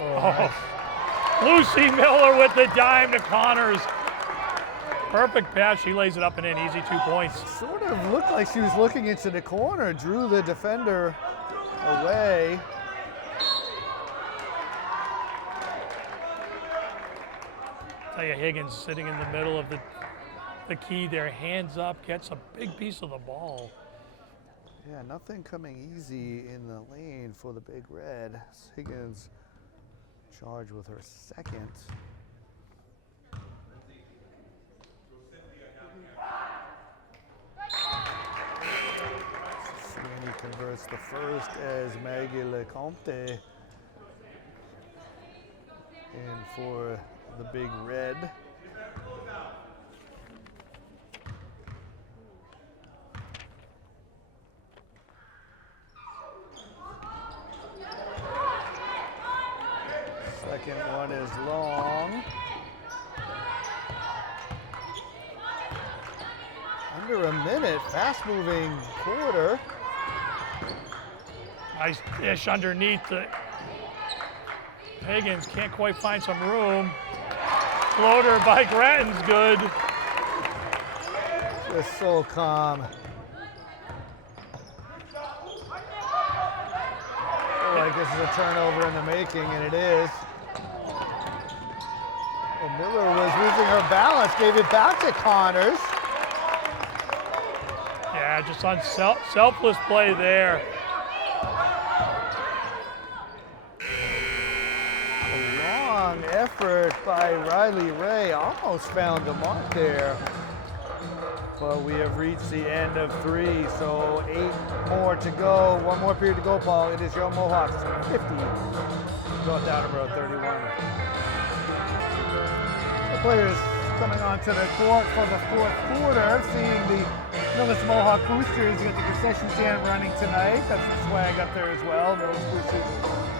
Oh. Lucy Miller with the dime to Connors. Perfect pass. She lays it up and in. Easy 2 points. Sort of looked like she was looking into the corner, drew the defender away. Tell you, Higgins sitting in the middle of the key there, hands up, gets a big piece of the ball. Yeah, nothing coming easy in the lane for the Big Red. Higgins charged with her 2nd. Sweeney converts the 1st as Maggie Lecomte in for the Big Red. Second one is long. Under a minute, fast-moving quarter. Nice dish underneath. Higgins can't quite find some room. Floater by Grattan's good. Just so calm. Feel like this is a turnover in the making, and it is. Well, Miller was losing her balance, gave it back to Connors. Yeah, just on selfless play there. A long effort by Riley Ray, almost found the mark there. But we have reached the end of 3, so 8 more to go. 1 more period to go, Paul. It is your Mohawks 50, North Attleboro 31. The players coming onto the court for the 4th quarter, seeing the Millis Mohawk Boosters. You got the concession stand running tonight. That's the swag up there as well. Millis Boosters,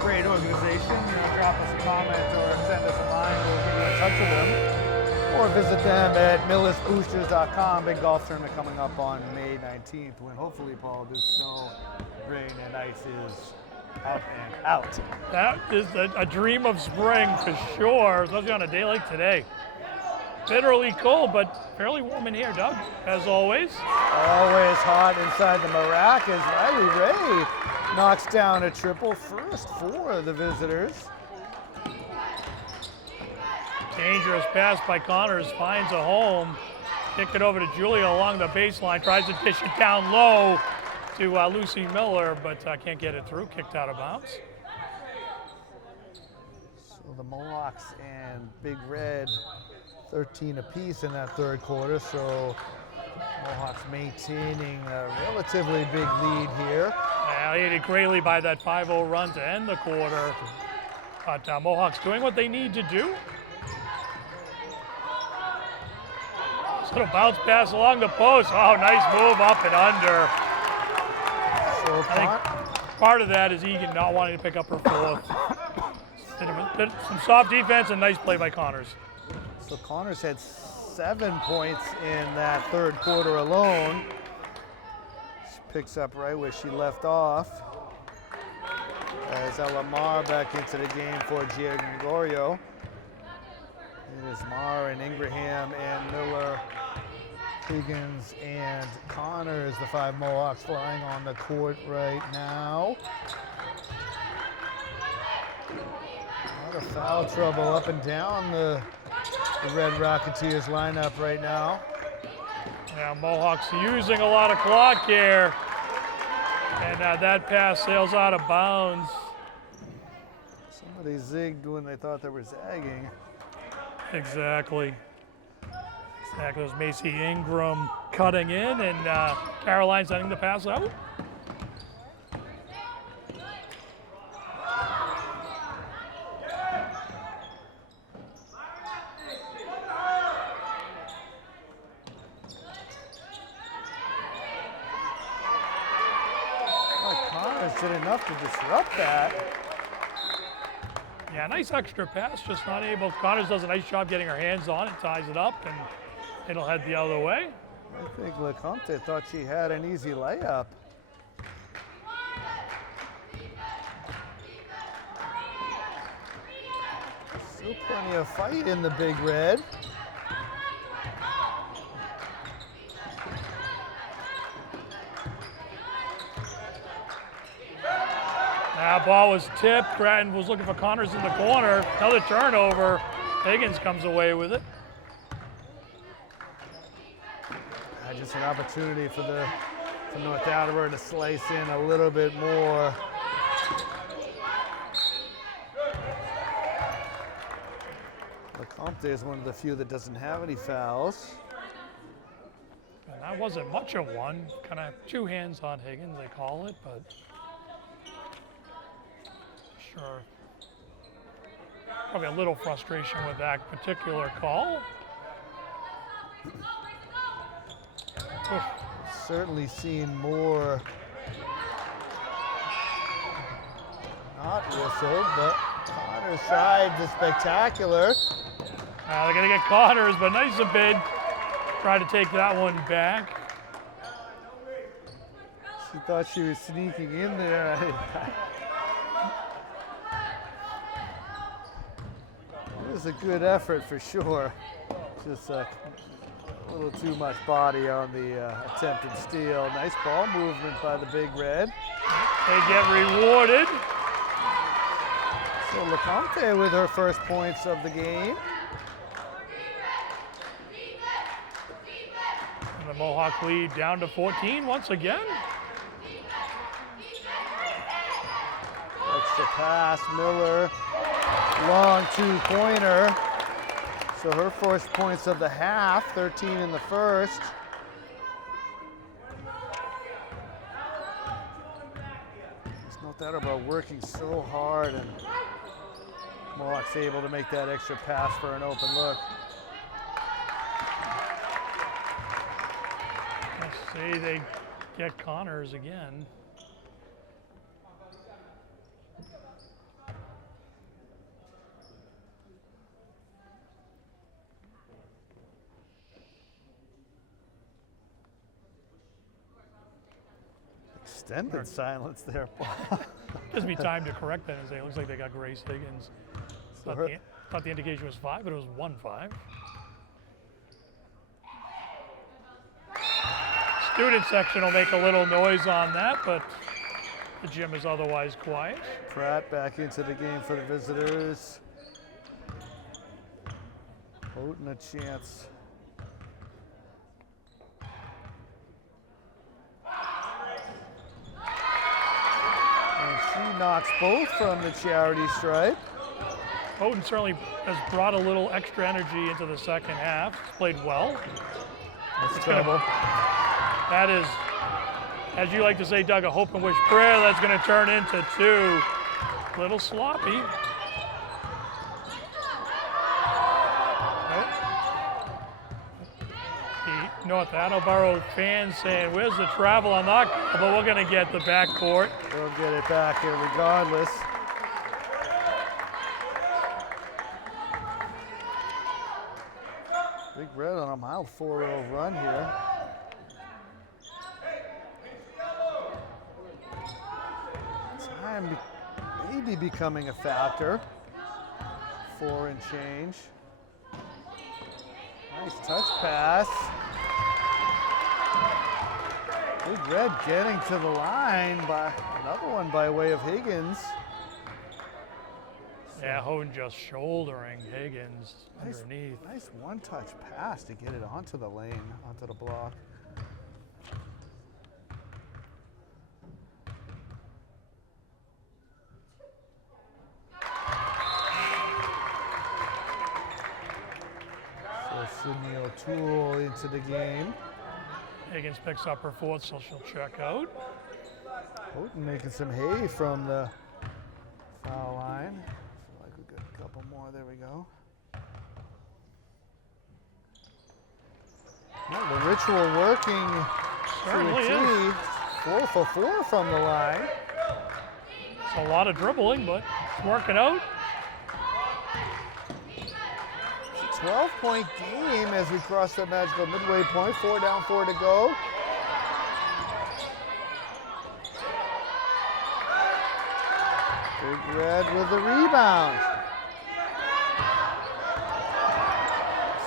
great organization. Drop us a comment or send us a line. We'll get you in touch with them. Or visit them at millisboosters.com. Big golf tournament coming up on May 19th when hopefully, Paul, this snow, rain, and ice is up and out. That is a dream of spring for sure, especially on a day like today. Bitterly cold, but fairly warm in here, Doug, as always. Always hot inside the Marac as Riley Ray knocks down a triple, first for the visitors. Dangerous pass by Connors, finds a home. Kick it over to Julia along the baseline, tries to dish it down low to Lucy Miller, but can't get it through, kicked out of bounds. So the Mohawks and Big Red 13 apiece in that 3rd quarter, so Mohawks maintaining a relatively big lead here. Aided greatly by that 5-0 run to end the quarter, but Mohawks doing what they need to do. Little bounce pass along the post. Oh, nice move up and under. So I think part of that is Egan not wanting to pick up her 4th. Some soft defense and nice play by Connors. So Connors had 7 points in that 3rd quarter alone. She picks up right where she left off. As Lamar back into the game for Gia Gregorio. It is Marr and Ingraham and Miller, Higgins and Connors, the 5 Mohawks flying on the court right now. A lot of foul trouble up and down the Red Rocketeers lineup right now. Yeah, Mohawks using a lot of clock here. And that pass sails out of bounds. Somebody zigged when they thought they were zagging. Exactly. It was Macy Ingram cutting in, and Caroline sending the pass out. Connors did enough to disrupt that. Yeah, nice extra pass, just not able. Connors does a nice job getting her hands on it, ties it up, and it'll head the other way. I think LeCompte thought she had an easy layup. Still plenty of fight in the Big Red. That ball was tipped. Grattan was looking for Connors in the corner. Another turnover. Higgins comes away with it. Just an opportunity for North Attleboro to slice in a little bit more. LeCompte is one of the few that doesn't have any fouls. And that wasn't much of one. Kind of 2 hands on Higgins, they call it, but sure. Probably a little frustration with that particular call. Oof. Certainly seen more not whistled, but Connors tried the spectacular. They're going to get Connors, but nice a bid. Try to take that one back. She thought she was sneaking in there. It was a good effort for sure. Just a little too much body on the attempted steal. Nice ball movement by the Big Red. They get rewarded. So LeCompte with her first points of the game. the Mohawk lead down to 14 once again. Extra pass, Miller, long two-pointer. So her first points of the half, 13 in the first. It's not that about working so hard, and Mohawk's able to make that extra pass for an open look. Let's see, they get Connors again. Extended silence there, Paul. Gives me time to correct that and say it looks like they got Grace Higgins. Thought the indication was 5, but it was 1-5. Student section will make a little noise on that, but the gym is otherwise quiet. Pratt back into the game for the visitors. Houghton a chance. And she knocks both from the charity stripe. Houghton certainly has brought a little extra energy into the second half. He's played well. That's trouble. That is, as you like to say, Doug, a hope and wish prayer. That's going to turn into 2. Little sloppy. The North Attleboro fans saying, where's the travel on that? But we're going to get the backcourt. We'll get it back here regardless. Big Red on a mild 4-0 run here. Time maybe becoming a factor. 4 and change. Nice touch pass. Big Red getting to the line by another one by way of Higgins. Yeah, Houghton just shouldering Higgins underneath. Nice one-touch pass to get it onto the lane, onto the block. So Sydney O'Toole into the game. Higgins picks up her 4th, so she'll check out. Houghton making some hay from the foul line. Feel like we got a couple more. There we go. Well, the ritual working Certainly to a is. T. 4 for 4 from the line. It's a lot of dribbling, but it's working out. It's a 12-point game as we cross that magical midway point. 4 down, 4 to go. Big Red with the rebound.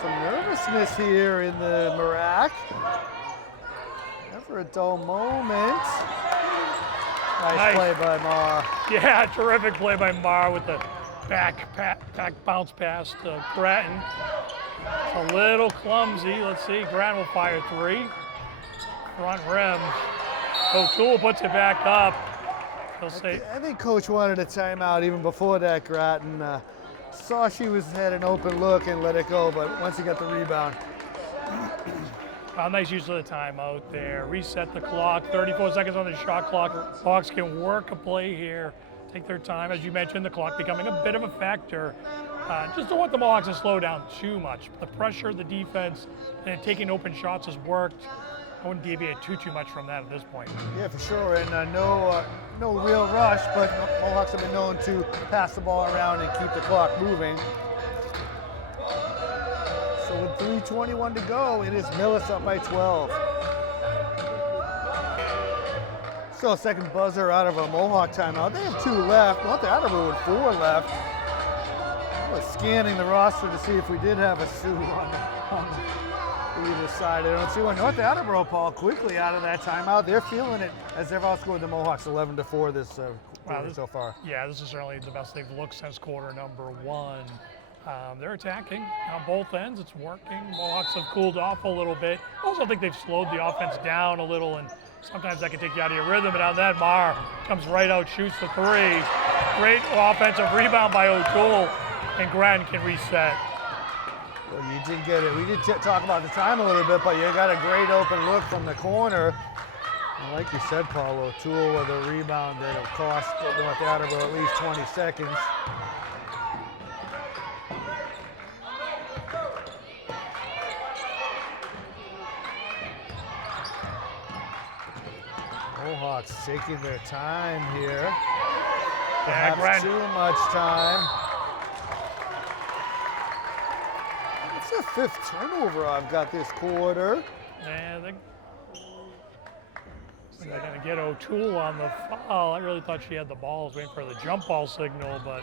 Some nervousness here in the Marac. Never a dull moment. Nice play by Marr. Yeah, terrific play by Marr with the back bounce pass to Grattan. It's a little clumsy. Let's see, Grattan will fire 3. Front rim. O'Toole puts it back up. He'll say, I think Coach wanted a timeout even before that. Grattan saw she had an open look and let it go, but once he got the rebound. nice use of the timeout there. Reset the clock, 34 seconds on the shot clock. Hawks can work a play here, take their time. As you mentioned, the clock becoming a bit of a factor. Just don't want the Mohawks to slow down too much. The pressure, the defense, and taking open shots has worked. I wouldn't deviate too much from that at this point. Yeah, for sure, and no real rush, but Mohawks have been known to pass the ball around and keep the clock moving. So with 3:21 to go, it is Millis up by 12. So second buzzer out of a Mohawk timeout. They have 2 left. North Attleboro with 4 left. I was scanning the roster to see if we did have a Sioux on either side. I don't see one. North Attleboro, Paul, quickly out of that timeout. They're feeling it as they've outscored the Mohawks 11-4 this quarter so far. Yeah, this is certainly the best they've looked since quarter number 1. They're attacking on both ends. It's working. Mohawks have cooled off a little bit. I also think they've slowed the offense down a little, and sometimes that can take you out of your rhythm. And on that, Marr comes right out, shoots the three. Great offensive rebound by O'Toole, and Grattan can reset. Well, you did get it. We did talk about the time a little bit, but you got a great open look from the corner. And like you said, Paul, O'Toole with a rebound that'll cost North Attleboro at least 20 seconds. Mohawks taking their time here. Perhaps too much time. It's the 5th turnover I've got this quarter. Yeah, they're going to get O'Toole on the foul. I really thought she had the ball. I was waiting for the jump ball signal, but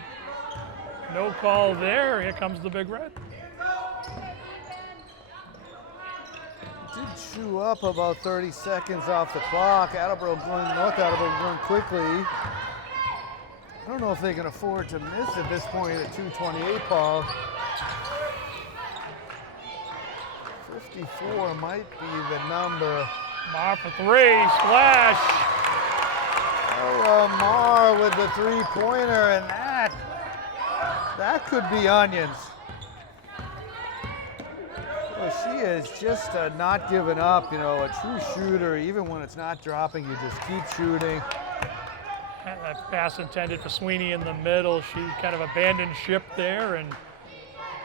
no call there. Here comes the Big Red. Did chew up about 30 seconds off the clock. North Attleboro going quickly. I don't know if they can afford to miss at this point at 2:28, Paul. 54 might be the number. Marr for three, splash. Marr with the three-pointer, and that could be onions. Well, she is just not giving up, a true shooter. Even when it's not dropping, you just keep shooting. And that pass intended for Sweeney in the middle. She kind of abandoned ship there and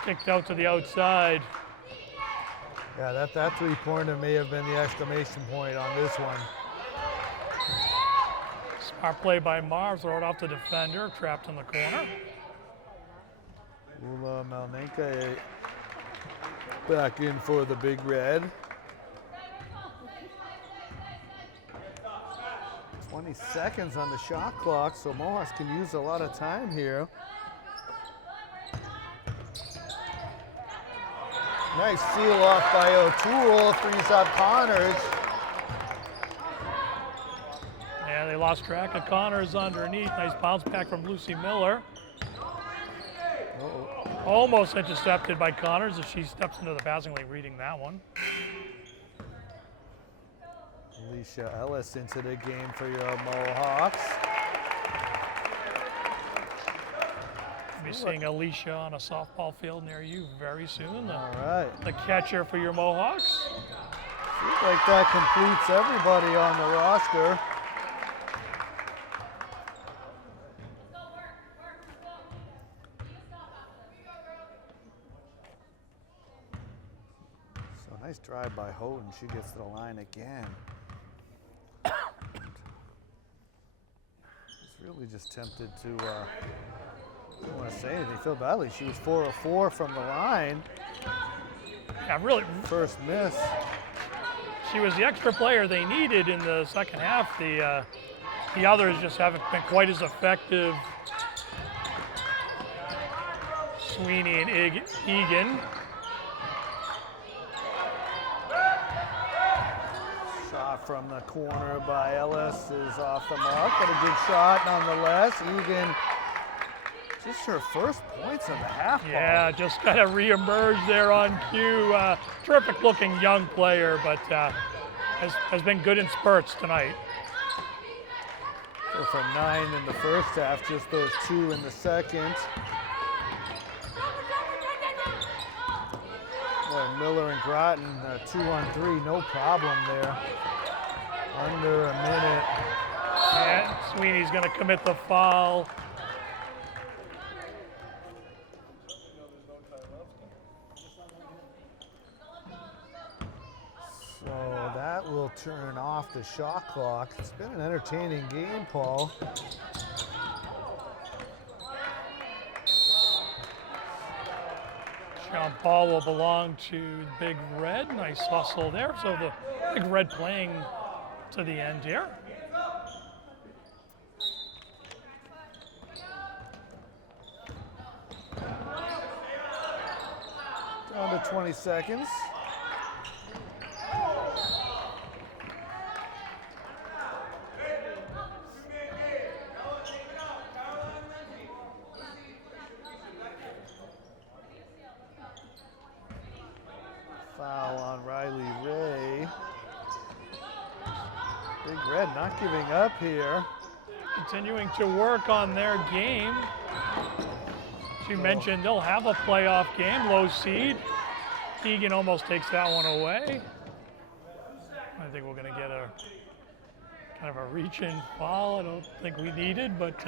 kicked out to the outside. Yeah, that three-pointer may have been the exclamation point on this one. Smart play by Marr, throw it off the defender, trapped in the corner. Ula Malnenka back in for the Big Red. 20 seconds on the shot clock, so Mohawks can use a lot of time here. Nice seal off by O'Toole, frees up Connors. Yeah, they lost track of Connors underneath. Nice bounce back from Lucy Miller. Almost intercepted by Connors as she steps into the passing lane, reading that one. Alicia Ellis into the game for your Mohawks. Be seeing Alicia on a softball field near you very soon. All right. The catcher for your Mohawks. Feels like that completes everybody on the roster. So nice drive by Houghton. She gets to the line again. It's really just tempted to. I don't want to say anything. Feel badly. She was 4 of 4 from the line. Yeah, really. First miss. She was the extra player they needed in the second half. The others just haven't been quite as effective. Sweeney and Egan. Shot from the corner by Ellis is off the mark, but a good shot nonetheless. Egan. Just her first points of the half. Yeah, just kind of re-emerged there on cue. Terrific looking young player, but has been good in spurts tonight. So from 9 in the first half, just those 2 in the second. Boy, Miller and Groton, 2-on-3, no problem there. Under a minute. And Sweeney's going to commit the foul. So that will turn off the shot clock. It's been an entertaining game, Paul. Sean Paul will belong to Big Red. Nice hustle there. So the Big Red playing to the end here. Down to 20 seconds. Foul on Riley Ray. Big Red not giving up here. Continuing to work on their game. As you mentioned, they'll have a playoff game, low seed. Keegan almost takes that one away. I think we're going to get a kind of a reach-in foul. I don't think we needed, but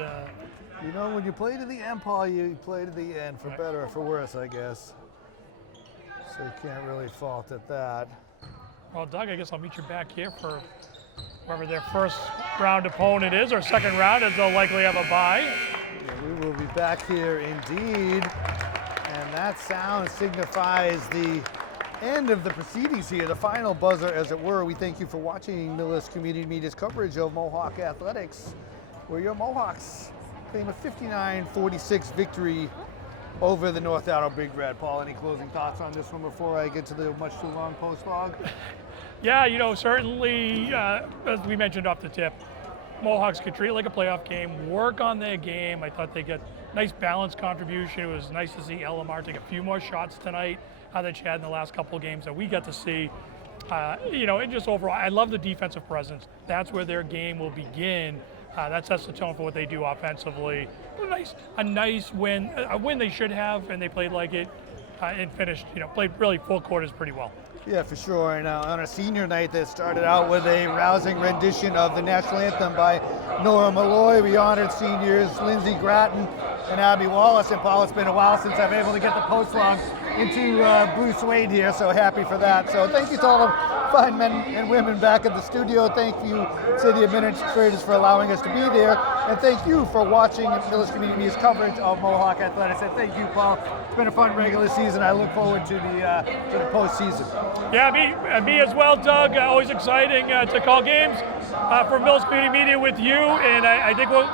you know, when you play to the end, Paul, you play to the end, for better or for worse, I guess. So you can't really fault at that. Well, Doug, I guess I'll meet you back here for whoever their first round opponent is, or second round, as they'll likely have a bye. Yeah, we will be back here indeed. And that sound signifies the end of the proceedings here, the final buzzer, as it were. We thank you for watching Millis Community Media's coverage of Mohawk Athletics, where your Mohawks claim a 59-46 victory over the North Attleboro Big Red. Paul, any closing thoughts on this one before I get to the much too long post log? Yeah, you know, certainly, as we mentioned off the tip, Mohawks could treat it like a playoff game, work on their game. I thought they got nice balanced contribution. It was nice to see Elamar take a few more shots tonight that she had in the last couple of games that we got to see. You know, and just overall, I love the defensive presence. That's where their game will begin. That sets the tone for what they do offensively. A nice win, a win they should have, and they played like it and finished, you know, played really full quarters pretty well. Yeah, for sure. And on a senior night that started out with a rousing rendition of the national anthem by Nora Malloy, we honored seniors Lindsey Gratton and Abby Wallace. And Paul, it's been a while since I've been able to get the post log into blue suede here, so happy for that. So thank you to all the fine men and women back at the studio. Thank you, City Administrators, for allowing us to be there. And thank you for watching Millis Community Media's coverage of Mohawk Athletics. And thank you, Paul. It's been a fun regular season. I look forward to the postseason. Yeah, me as well, Doug. Always exciting to call games for Millis Community Media with you, and I think we'll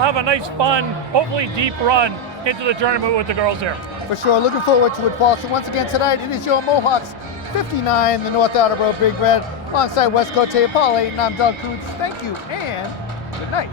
have a nice, fun, hopefully deep run into the tournament with the girls there. For sure, looking forward to it, Paul. So once again tonight, it is your Mohawks 59, the North Attleboro Big Red, alongside West Cote, Paul Ayton. I'm Doug Coots. Thank you and good night.